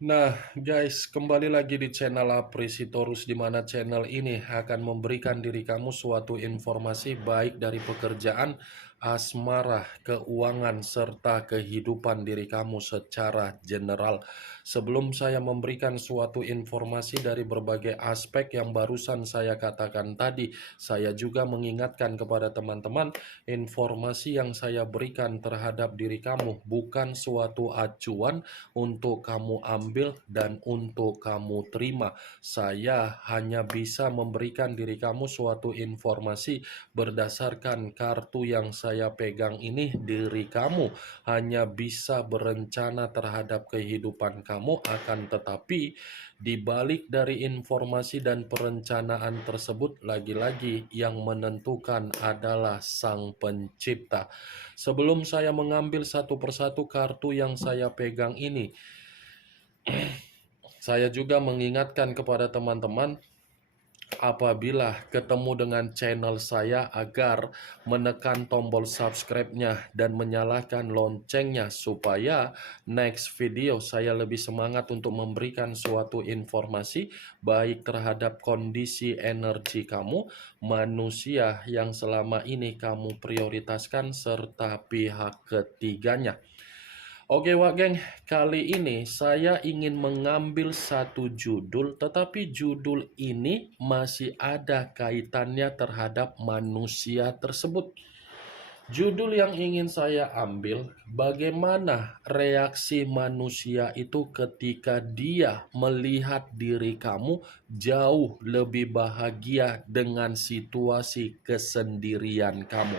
Nah, guys, kembali lagi di channel Apresitorus, di mana channel ini akan memberikan diri kamu suatu informasi baik dari pekerjaan, asmara, keuangan, serta kehidupan diri kamu secara general. Sebelum saya memberikan suatu informasi dari berbagai aspek yang barusan saya katakan tadi, saya juga mengingatkan kepada teman-teman, informasi yang saya berikan terhadap diri kamu bukan suatu acuan untuk kamu ambil dan untuk kamu terima. Saya hanya bisa memberikan diri kamu suatu informasi berdasarkan kartu yang saya pegang ini. Diri kamu hanya bisa berencana terhadap kehidupan kamu, akan tetapi di balik dari informasi dan perencanaan tersebut, lagi-lagi yang menentukan adalah Sang Pencipta. Sebelum saya mengambil satu persatu kartu yang saya pegang ini, saya juga mengingatkan kepada teman-teman, apabila ketemu dengan channel saya, agar menekan tombol subscribe-nya dan menyalakan loncengnya, supaya next video saya lebih semangat untuk memberikan suatu informasi baik terhadap kondisi energi kamu, manusia yang selama ini kamu prioritaskan, serta pihak ketiganya. Oke Wak Geng, kali ini saya ingin mengambil satu judul, tetapi judul ini masih ada kaitannya terhadap manusia tersebut. Judul yang ingin saya ambil, bagaimana reaksi manusia itu ketika dia melihat diri kamu jauh lebih bahagia dengan situasi kesendirian kamu.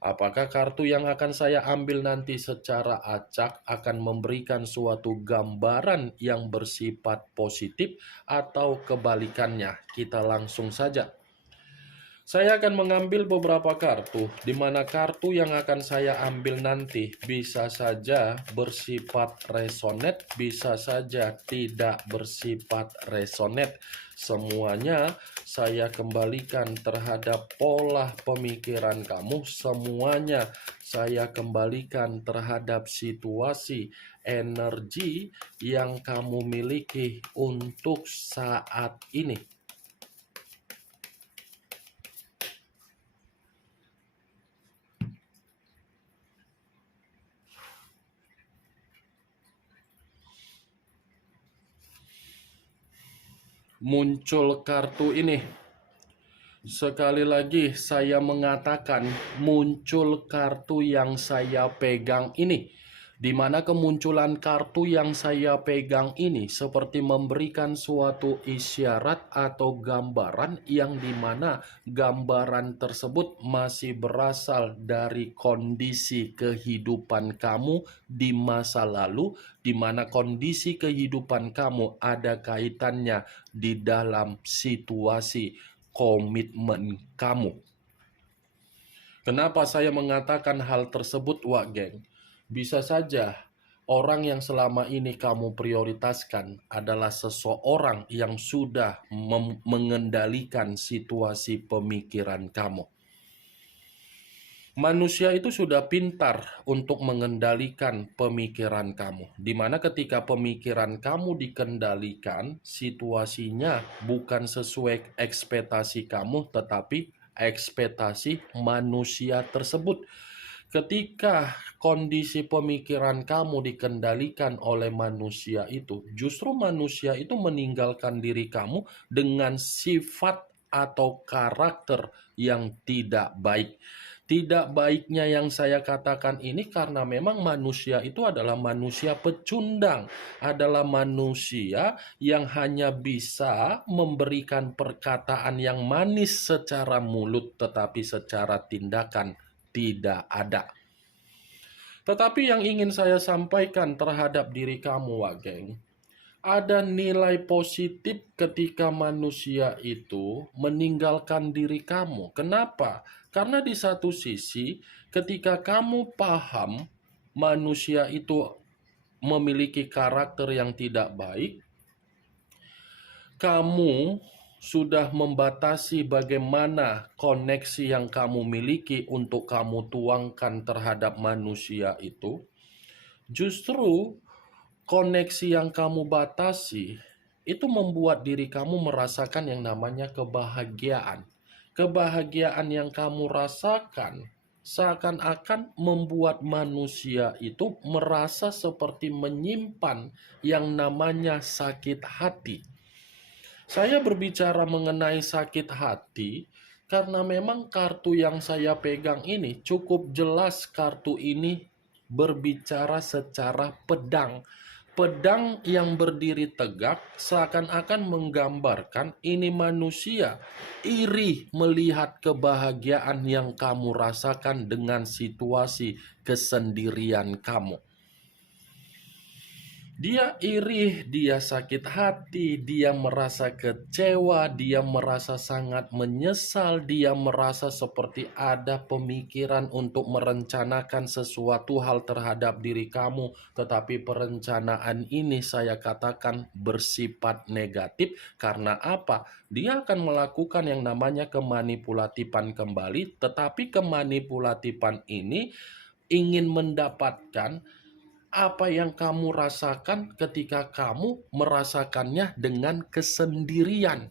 Apakah kartu yang akan saya ambil nanti secara acak akan memberikan suatu gambaran yang bersifat positif atau kebalikannya? Kita langsung saja. Saya akan mengambil beberapa kartu, di mana kartu yang akan saya ambil nanti bisa saja bersifat resonate, bisa saja tidak bersifat resonate. Semuanya saya kembalikan terhadap pola pemikiran kamu, semuanya saya kembalikan terhadap situasi energi yang kamu miliki untuk saat ini. Muncul kartu ini. Sekali lagi saya mengatakan, muncul kartu yang saya pegang ini, di mana kemunculan kartu yang saya pegang ini seperti memberikan suatu isyarat atau gambaran, yang dimana gambaran tersebut masih berasal dari kondisi kehidupan kamu di masa lalu, di mana kondisi kehidupan kamu ada kaitannya di dalam situasi komitmen kamu. Kenapa saya mengatakan hal tersebut, Wak Geng? Bisa saja orang yang selama ini kamu prioritaskan adalah seseorang yang sudah mengendalikan situasi pemikiran kamu. Manusia itu sudah pintar untuk mengendalikan pemikiran kamu, di mana ketika pemikiran kamu dikendalikan, situasinya bukan sesuai ekspektasi kamu, tetapi ekspektasi manusia tersebut. Ketika kondisi pemikiran kamu dikendalikan oleh manusia itu, justru manusia itu meninggalkan diri kamu dengan sifat atau karakter yang tidak baik. Tidak baiknya yang saya katakan ini karena memang manusia itu adalah manusia pecundang, adalah manusia yang hanya bisa memberikan perkataan yang manis secara mulut, tetapi secara tindakan tidak ada. Tetapi yang ingin saya sampaikan terhadap diri kamu, Wak Geng, ada nilai positif ketika manusia itu meninggalkan diri kamu. Kenapa? Karena di satu sisi, ketika kamu paham manusia itu memiliki karakter yang tidak baik, kamu sudah membatasi bagaimana koneksi yang kamu miliki untuk kamu tuangkan terhadap manusia itu. Justru koneksi yang kamu batasi itu membuat diri kamu merasakan yang namanya kebahagiaan. Kebahagiaan yang kamu rasakan seakan-akan membuat manusia itu merasa seperti menyimpan yang namanya sakit hati. Saya berbicara mengenai sakit hati karena memang kartu yang saya pegang ini cukup jelas. Kartu ini berbicara secara pedang. Pedang yang berdiri tegak seakan-akan menggambarkan ini manusia iri melihat kebahagiaan yang kamu rasakan dengan situasi kesendirian kamu. Dia iri, dia sakit hati, dia merasa kecewa, dia merasa sangat menyesal, dia merasa seperti ada pemikiran untuk merencanakan sesuatu hal terhadap diri kamu. Tetapi perencanaan ini saya katakan bersifat negatif. Karena apa? Dia akan melakukan yang namanya kemanipulatifan kembali, tetapi kemanipulatifan ini ingin mendapatkan apa yang kamu rasakan ketika kamu merasakannya dengan kesendirian.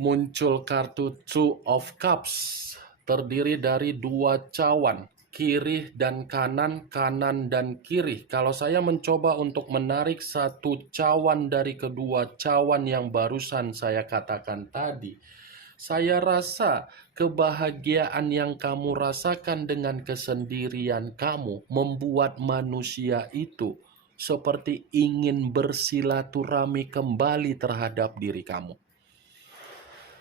Muncul kartu Two of Cups, terdiri dari dua cawan, kiri dan kanan, kanan dan kiri. Kalau saya mencoba untuk menarik satu cawan dari kedua cawan yang barusan saya katakan tadi, saya rasa kebahagiaan yang kamu rasakan dengan kesendirian kamu membuat manusia itu seperti ingin bersilaturahmi kembali terhadap diri kamu.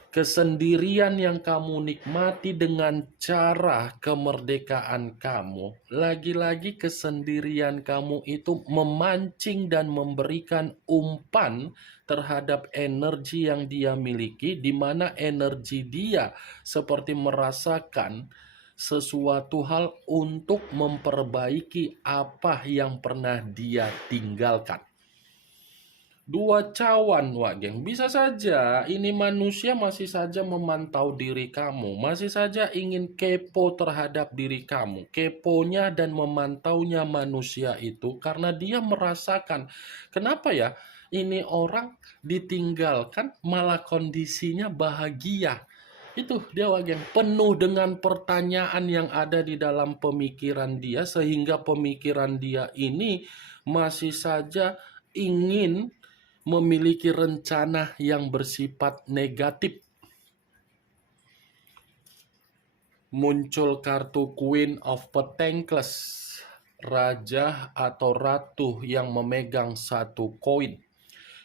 Kesendirian yang kamu nikmati dengan cara kemerdekaan kamu, lagi-lagi kesendirian kamu itu memancing dan memberikan umpan terhadap energi yang dia miliki, di mana energi dia seperti merasakan sesuatu hal untuk memperbaiki apa yang pernah dia tinggalkan. Dua cawan, Wak Geng. Bisa saja ini manusia masih saja memantau diri kamu, masih saja ingin kepo terhadap diri kamu. Keponya dan memantaunya manusia itu karena dia merasakan, kenapa ya ini orang ditinggalkan malah kondisinya bahagia. Itu dia, Wak Geng, penuh dengan pertanyaan yang ada di dalam pemikiran dia, sehingga pemikiran dia ini masih saja ingin memiliki rencana yang bersifat negatif. Muncul kartu Queen of Pentacles, raja atau ratu yang memegang satu koin.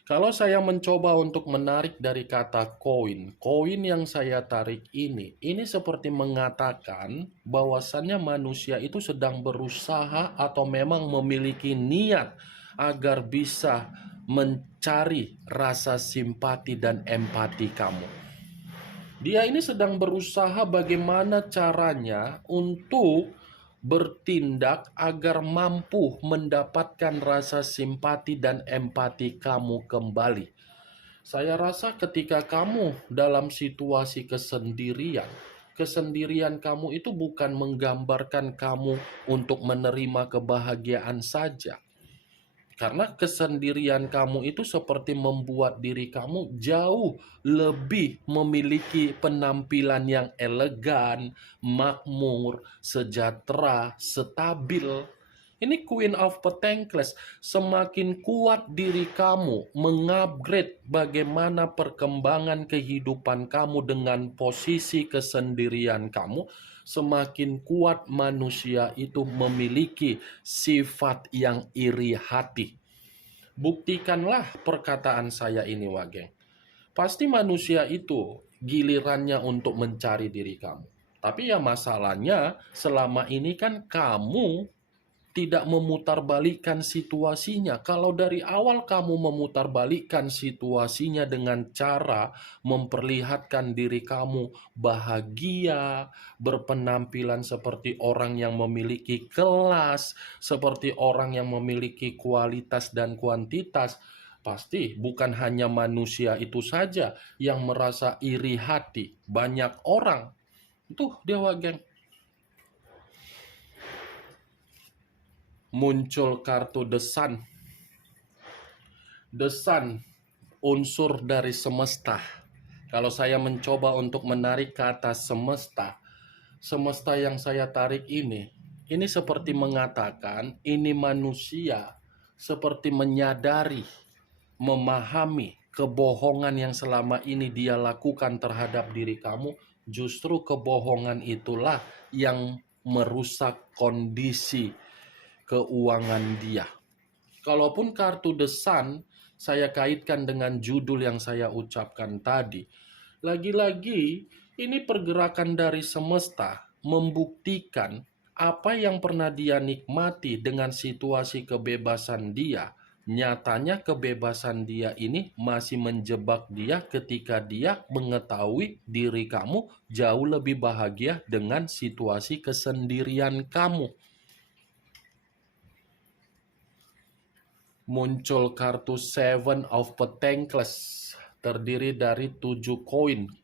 Kalau saya mencoba untuk menarik dari kata koin, koin yang saya tarik ini seperti mengatakan bahwasannya manusia itu sedang berusaha atau memang memiliki niat agar bisa mencari rasa simpati dan empati kamu. Dia ini sedang berusaha bagaimana caranya untuk bertindak agar mampu mendapatkan rasa simpati dan empati kamu kembali. Saya rasa ketika kamu dalam situasi kesendirian, kesendirian kamu itu bukan menggambarkan kamu untuk menerima kebahagiaan saja. Karena kesendirian kamu itu seperti membuat diri kamu jauh lebih memiliki penampilan yang elegan, makmur, sejahtera, stabil. Ini Queen of Pentacles. Semakin kuat diri kamu mengupgrade bagaimana perkembangan kehidupan kamu dengan posisi kesendirian kamu, semakin kuat manusia itu memiliki sifat yang iri hati. Buktikanlah perkataan saya ini, Wak Geng. Pasti manusia itu gilirannya untuk mencari diri kamu. Tapi ya masalahnya selama ini kan kamu tidak memutarbalikkan situasinya. Kalau dari awal kamu memutarbalikkan situasinya dengan cara memperlihatkan diri kamu bahagia, berpenampilan seperti orang yang memiliki kelas, seperti orang yang memiliki kualitas dan kuantitas, pasti bukan hanya manusia itu saja yang merasa iri hati. Banyak orang. Itu dia, Wak Geng. muncul kartu The Sun. The Sun, unsur dari semesta. Kalau saya mencoba untuk menarik ke atas semesta, semesta yang saya tarik ini seperti mengatakan ini manusia seperti menyadari, memahami kebohongan yang selama ini dia lakukan terhadap diri kamu. Justru kebohongan itulah yang merusak kondisi keuangan dia. Kalaupun kartu The Sun saya kaitkan dengan judul yang saya ucapkan tadi, lagi-lagi ini pergerakan dari semesta membuktikan apa yang pernah dia nikmati dengan situasi kebebasan dia. Nyatanya kebebasan dia ini masih menjebak dia ketika dia mengetahui diri kamu jauh lebih bahagia dengan situasi kesendirian kamu. Muncul kartu Seven of Pentacles, terdiri dari 7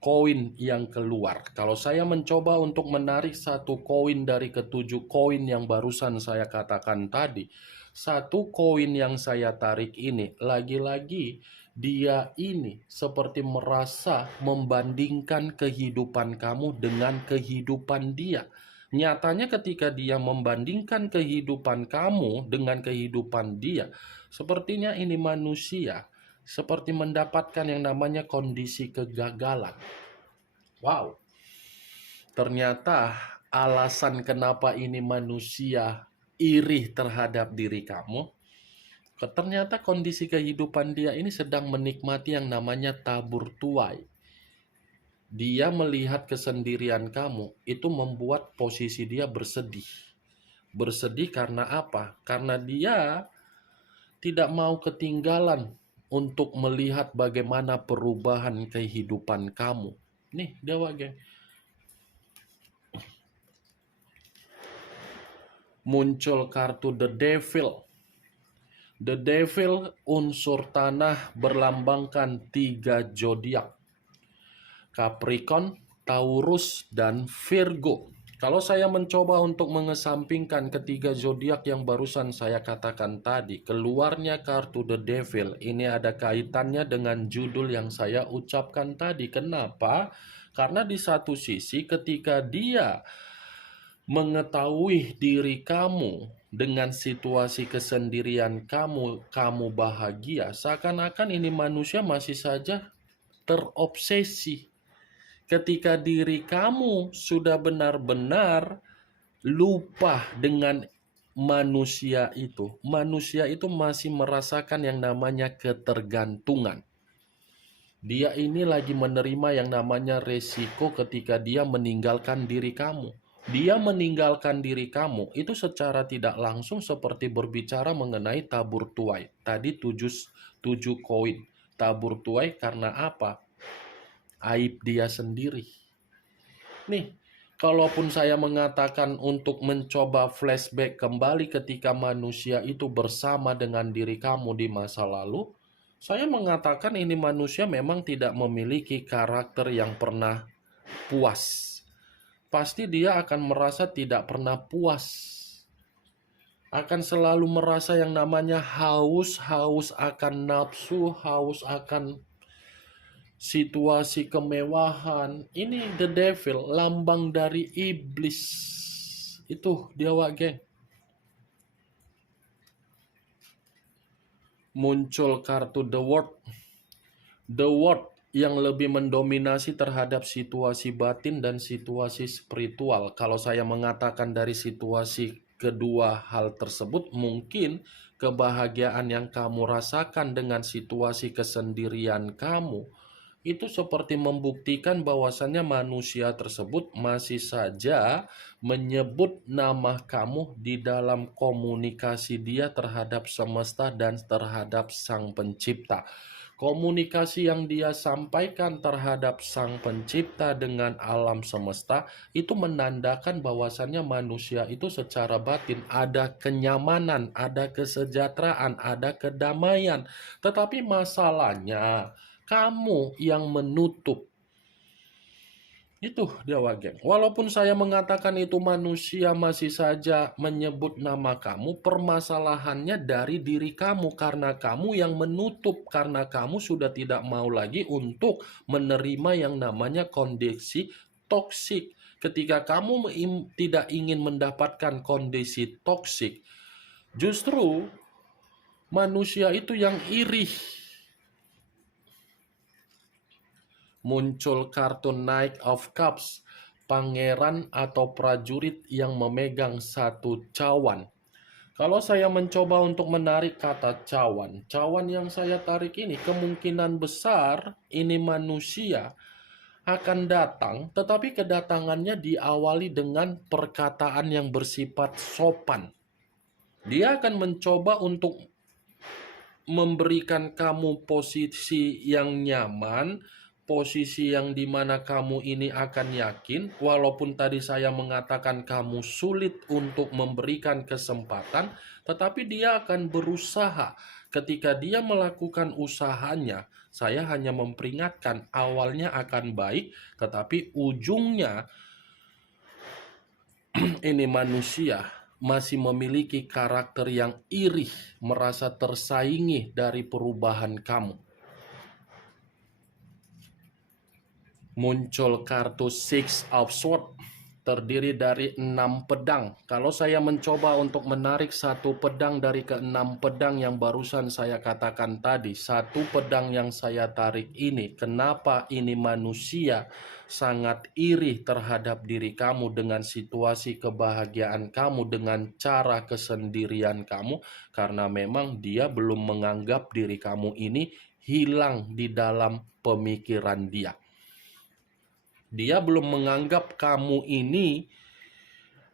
koin yang keluar. Kalau saya mencoba untuk menarik satu koin dari ketujuh koin yang barusan saya katakan tadi, satu koin yang saya tarik ini, lagi-lagi dia ini seperti merasa membandingkan kehidupan kamu dengan kehidupan dia. Nyatanya ketika dia membandingkan kehidupan kamu dengan kehidupan dia, sepertinya ini manusia seperti mendapatkan yang namanya kondisi kegagalan. Wow, ternyata alasan kenapa ini manusia iri terhadap diri kamu, ternyata kondisi kehidupan dia ini sedang menikmati yang namanya tabur tuai. Dia melihat kesendirian kamu, itu membuat posisi dia bersedih. Bersedih karena apa? Karena dia tidak mau ketinggalan untuk melihat bagaimana perubahan kehidupan kamu. Nih, Dewa Geng. Muncul kartu The Devil. The Devil, unsur tanah, berlambangkan 3 zodiak. Capricorn, Taurus, dan Virgo. Kalau saya mencoba untuk mengesampingkan ketiga zodiak yang barusan saya katakan tadi, keluarnya kartu The Devil, ini ada kaitannya dengan judul yang saya ucapkan tadi. Kenapa? Karena di satu sisi ketika dia mengetahui diri kamu dengan situasi kesendirian kamu bahagia, seakan-akan ini manusia masih saja terobsesi. Ketika diri kamu sudah benar-benar lupa dengan manusia itu masih merasakan yang namanya ketergantungan. Dia ini lagi menerima yang namanya resiko ketika dia meninggalkan diri kamu. Dia meninggalkan diri kamu itu secara tidak langsung seperti berbicara mengenai tabur tuai. Tadi 7 koin. Tabur tuai karena apa? Aib dia sendiri. Nih, kalaupun saya mengatakan untuk mencoba flashback kembali ketika manusia itu bersama dengan diri kamu di masa lalu, saya mengatakan ini manusia memang tidak memiliki karakter yang pernah puas. Pasti dia akan merasa tidak pernah puas. Akan selalu merasa yang namanya haus akan nafsu, haus akan situasi kemewahan. Ini the devil, lambang dari iblis. Itu dia, Geng. Muncul kartu The World. The World yang lebih mendominasi terhadap situasi batin dan situasi spiritual. Kalau saya mengatakan dari situasi kedua hal tersebut, mungkin kebahagiaan yang kamu rasakan dengan situasi kesendirian kamu itu seperti membuktikan bahwasannya manusia tersebut masih saja menyebut nama kamu di dalam komunikasi dia terhadap semesta dan terhadap Sang Pencipta. Komunikasi yang dia sampaikan terhadap Sang Pencipta dengan alam semesta itu menandakan bahwasannya manusia itu secara batin ada kenyamanan, ada kesejahteraan, ada kedamaian. Tetapi masalahnya kamu yang menutup Itu dia Wageng. Walaupun saya mengatakan itu manusia masih saja menyebut nama kamu, permasalahannya dari diri kamu karena kamu yang menutup, karena kamu sudah tidak mau lagi untuk menerima yang namanya kondisi toksik. Ketika kamu tidak ingin mendapatkan kondisi toksik, justru manusia itu yang iri. Muncul kartun Knight of Cups, pangeran atau prajurit yang memegang satu cawan. Kalau saya mencoba untuk menarik kata cawan, cawan yang saya tarik ini kemungkinan besar ini manusia akan datang, tetapi kedatangannya diawali dengan perkataan yang bersifat sopan. Dia akan mencoba untuk memberikan kamu posisi yang nyaman, posisi yang dimana kamu ini akan yakin, walaupun tadi saya mengatakan kamu sulit untuk memberikan kesempatan, tetapi dia akan berusaha. Ketika dia melakukan usahanya, saya hanya memperingatkan awalnya akan baik, tetapi ujungnya ini manusia masih memiliki karakter yang iri, merasa tersaingi dari perubahan kamu. Muncul kartu Six of Swords, terdiri dari 6 pedang. Kalau saya mencoba untuk menarik satu pedang dari ke-6 pedang yang barusan saya katakan tadi, satu pedang yang saya tarik ini, kenapa ini manusia sangat iri terhadap diri kamu dengan situasi kebahagiaan kamu, dengan cara kesendirian kamu, karena memang dia belum menganggap diri kamu ini hilang di dalam pemikiran dia. Dia belum menganggap kamu ini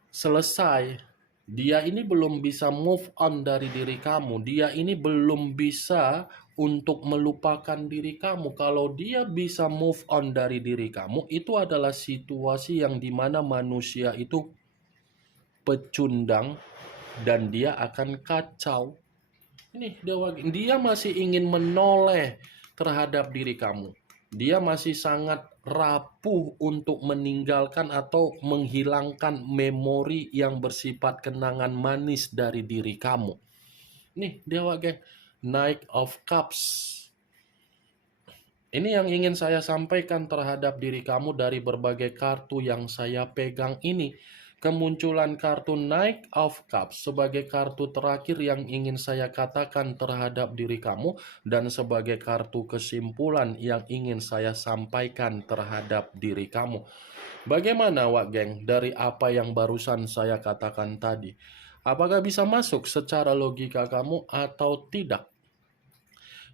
selesai. Dia ini belum bisa move on dari diri kamu. Dia ini belum bisa untuk melupakan diri kamu. Kalau dia bisa move on dari diri kamu, itu adalah situasi yang dimana manusia itu pecundang dan dia akan kacau. Ini dia masih ingin menoleh terhadap diri kamu. Dia masih sangat rapuh untuk meninggalkan atau menghilangkan memori yang bersifat kenangan manis dari diri kamu. Nih, Dewa Geng, Knight of Cups. Ini yang ingin saya sampaikan terhadap diri kamu dari berbagai kartu yang saya pegang ini. Kemunculan kartu Knight of Cups sebagai kartu terakhir yang ingin saya katakan terhadap diri kamu, dan sebagai kartu kesimpulan yang ingin saya sampaikan terhadap diri kamu. Bagaimana Wak Geng dari apa yang barusan saya katakan tadi? Apakah bisa masuk secara logika kamu atau tidak?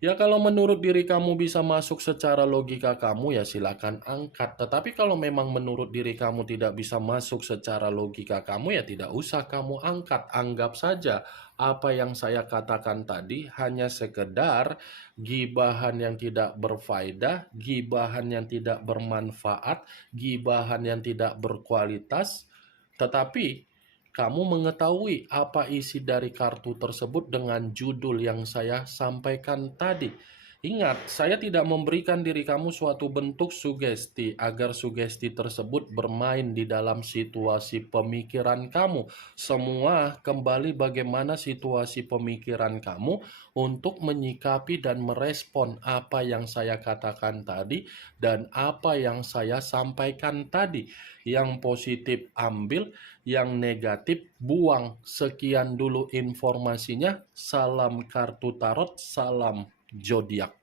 Ya kalau menurut diri kamu bisa masuk secara logika kamu, ya silakan angkat. Tetapi kalau memang menurut diri kamu tidak bisa masuk secara logika kamu, ya tidak usah kamu angkat. Anggap saja apa yang saya katakan tadi hanya sekedar gibahan yang tidak berfaedah, gibahan yang tidak bermanfaat, gibahan yang tidak berkualitas. Tetapi kamu mengetahui apa isi dari kartu tersebut dengan judul yang saya sampaikan tadi. Ingat, saya tidak memberikan diri kamu suatu bentuk sugesti agar sugesti tersebut bermain di dalam situasi pemikiran kamu. Semua kembali bagaimana situasi pemikiran kamu untuk menyikapi dan merespon apa yang saya katakan tadi dan apa yang saya sampaikan tadi. Yang positif ambil, yang negatif buang. Sekian dulu informasinya. Salam kartu tarot, salam zodiak.